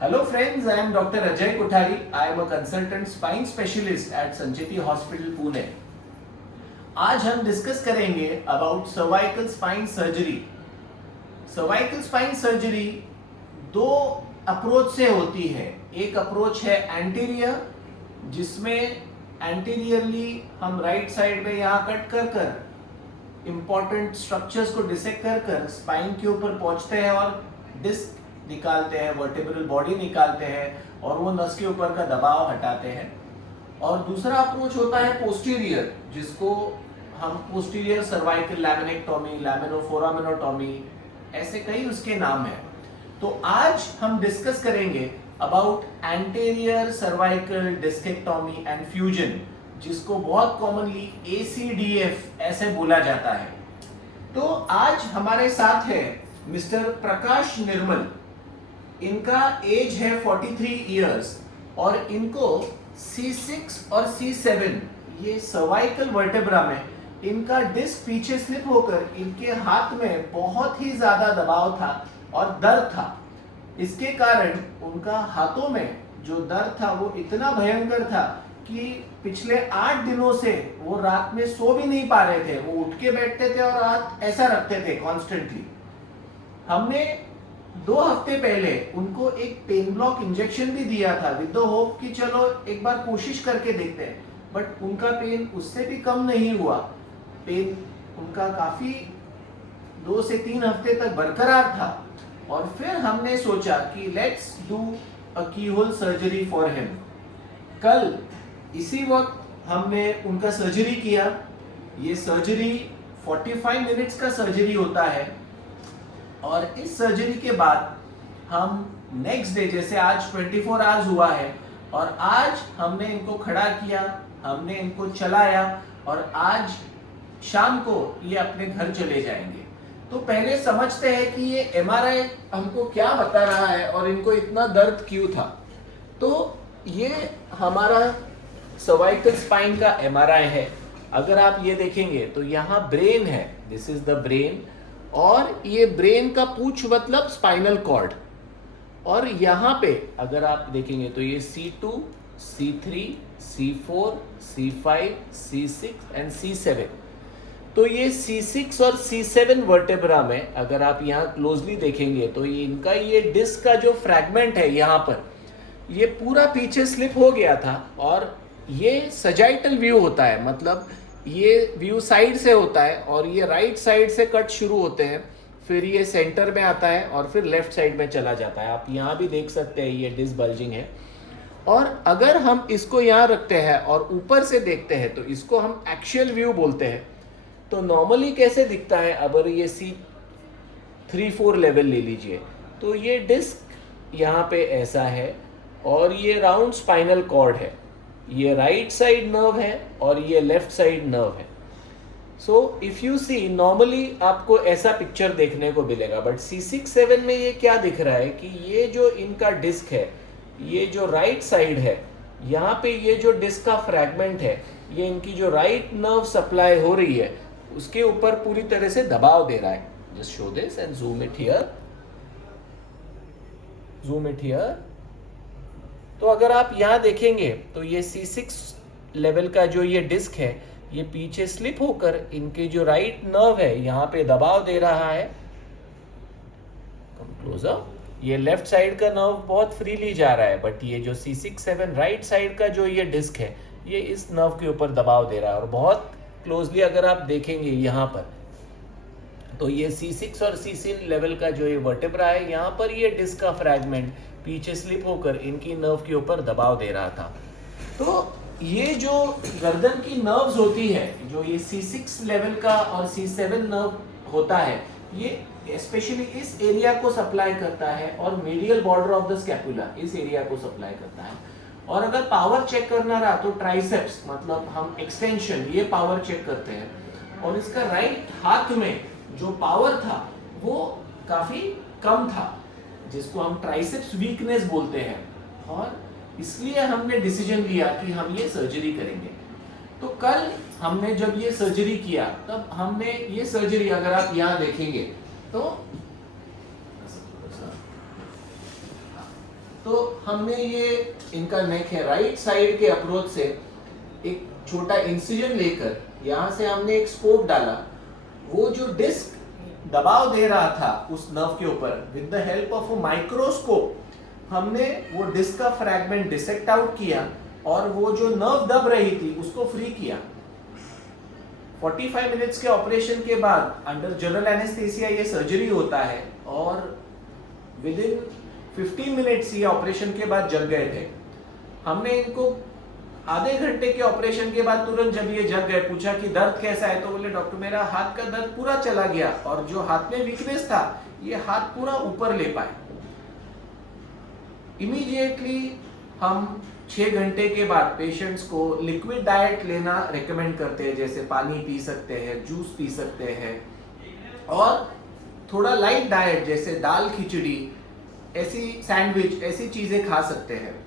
Hello friends, I am Dr. Ajay Kothari. I am a consultant spine specialist at Sancheti Hospital, Pune. आज हम discuss करेंगे about cervical spine surgery. Cervical spine surgery दो approach से होती है। एक approach है एंटीरियर, जिसमें एंटीरियरली हम राइट साइड में यहाँ कट कर कर इंपॉर्टेंट स्ट्रक्चर्स को डिसेक्ट कर कर स्पाइन के ऊपर पहुंचते हैं और डिस्क निकालते हैं, वर्टेब्रल बॉडी निकालते हैं और वो नस के ऊपर का दबाव हटाते हैं। और दूसरा अप्रोच होता है पोस्टीरियर, जिसको हम पोस्टीरियर सर्वाइकल लैमिनेक्टोमी, लैमिनोफोरामिनोटोमी, ऐसे कई उसके नाम हैं। तो आज हम डिस्कस करेंगे about anterior cervical discectomy and fusion, जिसको बहुत कॉमनली ACDF ऐसे बोला जाता है। तो आज हमारे साथ है मिस्टर प्रकाश निर्मल। इनका एज है 43 इयर्स और इनको C6 और C7 ये सर्वाइकल वर्टेब्रा में इनका डिस्क पीछे स्लिप होकर इनके हाथ में बहुत ही ज्यादा दबाव था और दर्द था। इसके कारण उनका हाथों में जो दर्द था वो इतना भयंकर था कि पिछले 8 दिनों से वो रात में सो भी नहीं पा रहे थे। वो उठ के बैठते थे और हाथ ऐसा रखते थे कॉन्स्टेंटली। हमने 2 हफ्ते पहले उनको एक पेन ब्लॉक इंजेक्शन भी दिया था विद द होप कि चलो एक बार कोशिश करके देखते हैं, बट उनका पेन उससे भी कम नहीं हुआ। पेन उनका काफी 2 से 3 हफ्ते तक बरकरार था और फिर हमने सोचा कि let's do a keyhole surgery for him. कल इसी वक्त हमने उनका सर्जरी किया। ये सर्जरी 45 मिनट्स का सर्जरी होता है और इस सर्जरी के बाद हम नेक्स्ट डे, जैसे आज 24 आवर्स हुआ है और आज हमने इनको खड़ा किया, हमने इनको चलाया और आज शाम को ये अपने घर चले जाएंगे। तो पहले समझते हैं कि ये MRI हमको क्या बता रहा है और इनको इतना दर्द क्यों था। तो ये हमारा सर्वाइकल स्पाइन का MRI है। अगर आप ये देखेंगे तो यहाँ ब्रेन है, दिस इज द ब्रेन, और ये ब्रेन का पूंछ मतलब स्पाइनल कॉर्ड। और यहाँ पे अगर आप देखेंगे तो ये C2, C3, C4, C5, C6 and C7। तो ये C6 और C7 वर्टेब्रा में अगर आप यहाँ क्लोजली देखेंगे तो ये इनका ये डिस्क का जो फ्रैगमेंट है यहाँ पर, ये पूरा पीछे स्लिप हो गया था और ये सजाइटल व्यू होता है, मतलब ये व्यू साइड से होता है और ये राइट साइड से कट शुरू होते हैं, फिर ये सेंटर में आता है और फिर लेफ्ट साइड में चला जाता है। आप यहाँ भी देख सकते हैं ये डिस्क बल्जिंग है। और अगर हम इसको यहाँ रखते हैं और ऊपर से देखते हैं तो इसको हम एक्शियल व्यू बोलते हैं। तो नॉर्मली कैसे दिखता है, अगर ये C3-4 लेवल ले लीजिए तो ये डिस्क यहाँ पे ऐसा है और ये राउंड स्पाइनल कॉर्ड है, ये राइट साइड नर्व है और ये लेफ्ट साइड नर्व है। So if you see normally आपको ऐसा पिक्चर देखने को मिलेगा, बट C6-7 में ये क्या दिख रहा है कि ये जो इनका डिस्क है, ये जो राइट साइड है, यहाँ पे ये जो डिस्क का फ्रैगमेंट है, ये इनकी जो राइट नर्व सप्लाई हो रही है उसके ऊपर पूरी तरह से दबाव दे रहा है। Just show this and zoom it here, zoom it here. तो अगर आप यहाँ देखेंगे तो ये C6 लेवल का जो ये डिस्क है, ये पीछे स्लिप होकर इनके जो राइट नर्व है यहाँ पे दबाव दे रहा है। Come closer. ये लेफ्ट साइड का नर्व बहुत फ्रीली जा रहा है, बट ये जो C6-7 राइट साइड का जो ये डिस्क है, ये इस नर्व के ऊपर दबाव दे रहा है। और बहुत क्लोजली अगर आप देखेंगे यहाँ पर तो ये C6 और C7 लेवल का जो ये वर्टेब्रा है, यहाँ पर ये डिस्क का फ्रैगमेंट पीछे स्लिप होकर इनकी नर्व के ऊपर दबाव दे रहा था। तो ये जो गर्दन की नर्व्स होती है, जो ये C6 लेवल का और C7 नर्व होता है, ये स्पेशली इस एरिया को सप्लाई करता है और medial border of the scapula इस एरिया को सप्लाई करता है। और अगर पावर चेक करना रहा तो ट्राइसेप्स मतलब हम एक्सटेंशन, ये पावर चेक करते हैं। और इसका राइट हाथ में जो पावर था वो काफी कम था, जिसको हम ट्राइसेप्स वीकनेस बोलते हैं, और इसलिए हमने डिसीजन लिया कि हम ये सर्जरी करेंगे। तो कल हमने जब ये सर्जरी किया तब हमने ये सर्जरी, अगर आप यहाँ देखेंगे तो तो हमने ये इनका नेक है, राइट साइड के अप्रोच से एक छोटा इंसिजन लेकर यहाँ से हमने एक स्कोप डाला। वो जो डिस्क दबाव दे रहा था उस नर्व के ऊपर, with the help of a microscope हमने वो डिस्क का फ्रैगमेंट डिसेक्ट आउट किया और वो जो नर्व दब रही थी उसको फ्री किया। 45 मिनट्स के ऑपरेशन के बाद अंडर जनरल एनेस्थेसिया ये सर्जरी होता है और विद इन 15 मिनट्स ये ऑपरेशन के बाद जग गए थे। हमने इनको आधे घंटे के ऑपरेशन के बाद तुरंत जब ये जग गए, पूछा कि दर्द कैसा है, तो बोले डॉक्टर मेरा हाथ का दर्द पूरा चला गया और जो हाथ में वीकनेस था ये हाथ पूरा ऊपर ले पाए। इमीडिएटली हम 6 घंटे के बाद पेशेंट्स को लिक्विड डाइट लेना रेकमेंड करते हैं, जैसे पानी पी सकते हैं, जूस पी सकते हैं और थोड़ा लाइट डाइट जैसे दाल खिचड़ी, ऐसी सैंडविच, ऐसी चीजें खा सकते हैं।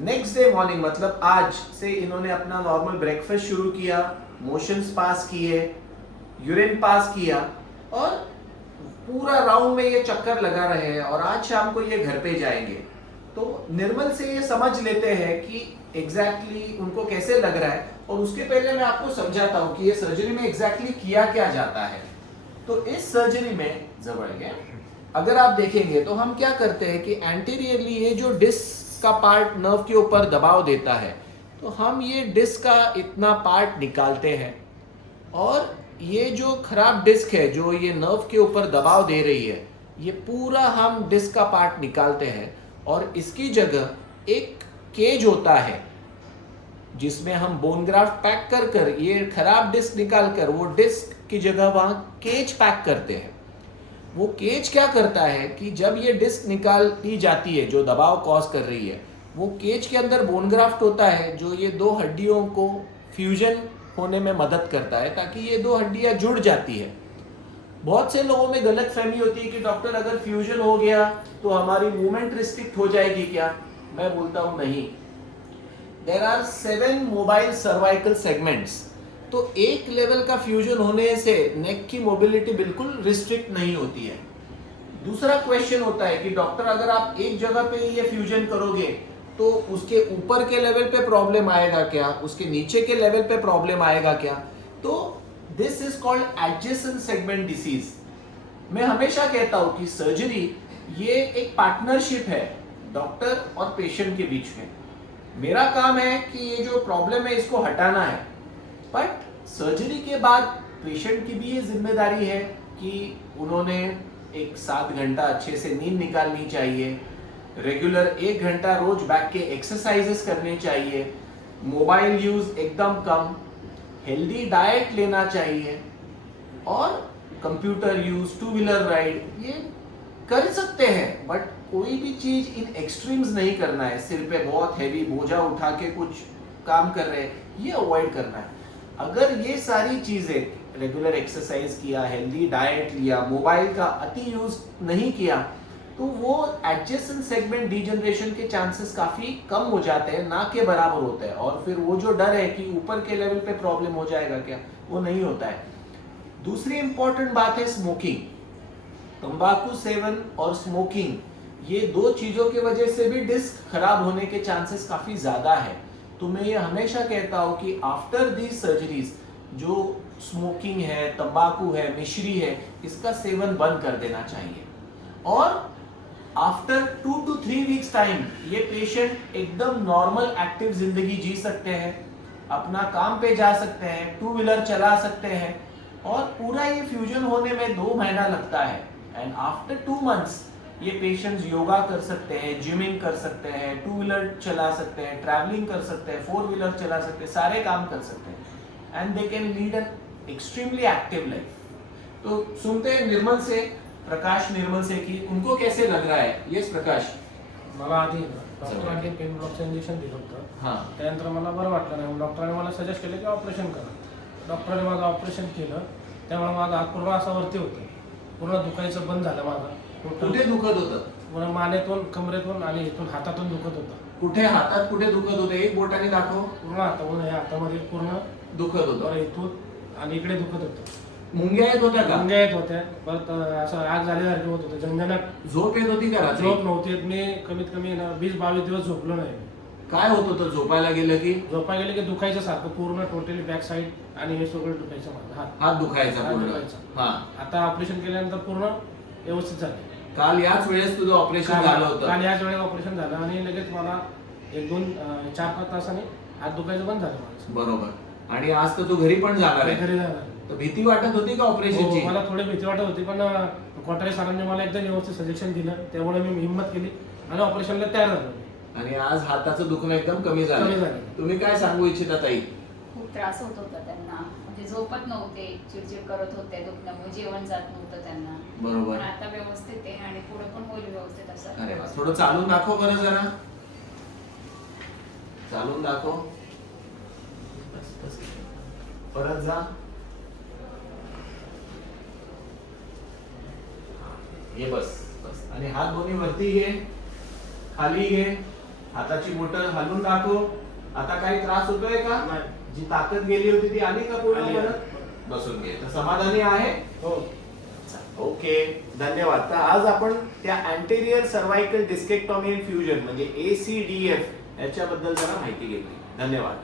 नेक्स्ट डे मॉर्निंग मतलब आज से इन्होंने अपना नॉर्मल ब्रेकफास्ट शुरू किया, मोशंस पास किए, यूरिन पास किया और पूरा राउंड में ये चक्कर लगा रहे हैं और आज शाम को ये घर पे जाएंगे। तो निर्मल से ये समझ लेते हैं कि एग्जैक्टली उनको कैसे लग रहा है। और उसके पहले मैं आपको समझाता हूँ कि ये सर्जरी में एग्जैक्टली किया क्या जाता है। तो इस सर्जरी में अगर आप देखेंगे तो हम क्या करते हैं कि एंटीरियरली ये जो डिस्क का पार्ट नर्व के ऊपर दबाव देता है, तो हम ये डिस्क का इतना पार्ट निकालते हैं और ये जो खराब डिस्क है जो ये नर्व के ऊपर दबाव दे रही है, ये पूरा हम डिस्क का पार्ट निकालते हैं और इसकी जगह एक केज होता है जिसमें हम बोन ग्राफ्ट पैक कर कर ये खराब डिस्क निकाल कर वो डिस्क की जगह वहां केज पैक करते हैं। वो केज क्या करता है कि जब ये डिस्क निकाली जाती है जो दबाव कॉज कर रही है, वो केज के अंदर बोन ग्राफ्ट होता है जो ये दो हड्डियों को फ्यूजन होने में मदद करता है ताकि ये दो हड्डियां जुड़ जाती है। बहुत से लोगों में गलत फहमी होती है कि डॉक्टर अगर फ्यूजन हो गया तो हमारी मूवमेंट रिस्ट्रिक्ट हो जाएगी क्या? मैं बोलता हूं नहीं। There are 7 mobile cervical segments. तो एक लेवल का फ्यूजन होने से नेक की मोबिलिटी बिल्कुल रिस्ट्रिक्ट नहीं होती है। दूसरा क्वेश्चन होता है कि डॉक्टर अगर आप एक जगह पे ये फ्यूजन करोगे तो उसके ऊपर के लेवल पे प्रॉब्लम आएगा क्या, उसके नीचे के लेवल पे प्रॉब्लम आएगा क्या? तो this is called adjacent segment disease. मैं हमेशा कहता हूं कि सर्जरी ये एक पार्टनरशिप है डॉक्टर और पेशेंट के बीच में। मेरा काम है कि ये जो प्रॉब्लम है इसको हटाना है, बट सर्जरी के बाद पेशेंट की भी ये जिम्मेदारी है कि उन्होंने एक 7 घंटा अच्छे से नींद निकालनी चाहिए, रेगुलर 1 घंटा रोज बैठ के एक्सरसाइजेस करने चाहिए, मोबाइल यूज एकदम कम, हेल्दी डाइट लेना चाहिए और कंप्यूटर यूज, 2 व्हीलर राइड ये कर सकते हैं, बट कोई भी चीज इन एक्सट्रीम्स नहीं करना है। सिर पे बहुत हैवी बोझा उठा के कुछ काम कर रहे हैं, ये अवॉइड करना है। अगर ये सारी चीजें रेगुलर एक्सरसाइज किया, हेल्दी डाइट लिया, मोबाइल का अति यूज नहीं किया, तो वो एडजेसेंट सेगमेंट डिजनरेशन के चांसेस काफी कम हो जाते हैं, ना के बराबर होते हैं। और फिर वो जो डर है कि ऊपर के लेवल पे प्रॉब्लम हो जाएगा क्या, वो नहीं होता है। दूसरी इंपॉर्टेंट बात है स्मोकिंग। तंबाकू सेवन और स्मोकिंग, ये दो चीजों की वजह से भी डिस्क खराब होने के चांसेस काफी ज्यादा है। तो मैं ये हमेशा कहता हूँ कि आफ्टर दीज सर्जरीज जो स्मोकिंग है, तंबाकू है, मिश्री है, इसका सेवन बंद कर देना चाहिए। और आफ्टर 2 to 3 वीक्स टाइम ये पेशेंट एकदम नॉर्मल एक्टिव जिंदगी जी सकते हैं, अपना काम पे जा सकते हैं, 2 व्हीलर चला सकते हैं और पूरा ये फ्यूजन होने में 2 महीना लगता है। एंड आफ्टर 2 मंथ्स ये पेशेंट्स योगा कर सकते हैं, जिमिंग कर सकते हैं, 2 व्हीलर चला सकते हैं, ट्रैवलिंग कर सकते हैं, 4 व्हीलर चला सकते हैं, सारे काम कर सकते हैं and they can lead an extremely active life. तो सुनते हैं निर्मल से, प्रकाश निर्मल से कि उनको कैसे लग रहा है। यस प्रकाश. मला आधी डॉक्टरांनी पेन ब्लॉकचं इंजेक्शन दिलं होतं. हां. त्यानंतर मला बरं वाटलं नाही. डॉक्टरांनी मला सजेस्ट केलं की ऑपरेशन करा. डॉक्टरांनी माझं ऑपरेशन केलं, त्यामुळे माझा हात पूर्ण असा वरती होतं, पूर्ण दुखायचं बंद झालं माझं. कुठे दुखत होतं? मला मानेतून, कमरेतून आणि इथून हातातून दुखत होतं. कुठे हातात कुठे दुखत होतं? एक बोटाने दाखव. पूर्ण हातामध्ये पूर्ण दुखत होतं. इथून आणि इकडे दुखत होतं. मुंग्या येत होत्या का? मुंग्या येत होत्या, परत असं आग झाल्यासारखं होत होतं, झंझणाट, झोप येत होती का रात्री? झोप नव्हती येत. मी कमीत कमी ना 20-22 दिवस झोपलो नाही. काय होत होतं झोपायला गेलं की? झोपायला गेले की दुखायचं सारखं पूर्ण टोटली बॅक साईड आणि हे सगळं दुखायचं माझं हात. हात दुखायचा हात पूर्ण. दुखायचा. हा. आता ऑपरेशन केल्यानंतर पूर्ण व्यवस्थित झाले. काल याच वेळेस तुझं ऑपरेशन झालं होतं. काल याच वेळेला ऑपरेशन झालं आणि लगेच मला 4-5 तासाने हात दुखायचं बंद झालं माझं. बरोबर. आणि आज तर तू घरी पण जाणार आहे. घरी जाणार. तर भीती वाटत होती का ऑपरेशनची? हो, मला थोडी भीती वाटत होती, पण कोठारे सरांनी मला एकदम व्यवस्थित सजेशन दिलं, त्यामुळे मी हिंमत केली आणि ऑपरेशनला तयार झालो. आणि आज हाताचं दुखणं एकदम कमी कमी झालं. झालं. तुम्ही काय सांगू इच्छिता ताई? खूप त्रास होत होता त्यांना, म्हणजे झोपत नव्हते, चिडचिड करत होते, दुखण्यामुळे जेवण जात नव्हतं त्यांना. बरोबर. पण आता व्यवस्थित आहे आणि पुढे पण होईल व्यवस्थित असं. अरे वा, थोडं चालून दाखव बरं जरा. चालून दाखव. बस, बस. परत जा. ये बस बस. आणि हात दोन्ही वरती घे, खाली घे, हाताची बोटं हलवून दाखव. आता काही त्रास होतोय का? नाही. जी ताकद गेली होती ती आली का पूर्ण आली. परत? बसून घे. तर समाधानी आहे? हो. ओके, धन्यवाद. तर आज आपण त्या anterior cervical discectomy and fusion म्हणजे ACDF याच्याबद्दल जरा माहिती घेतली. धन्यवाद.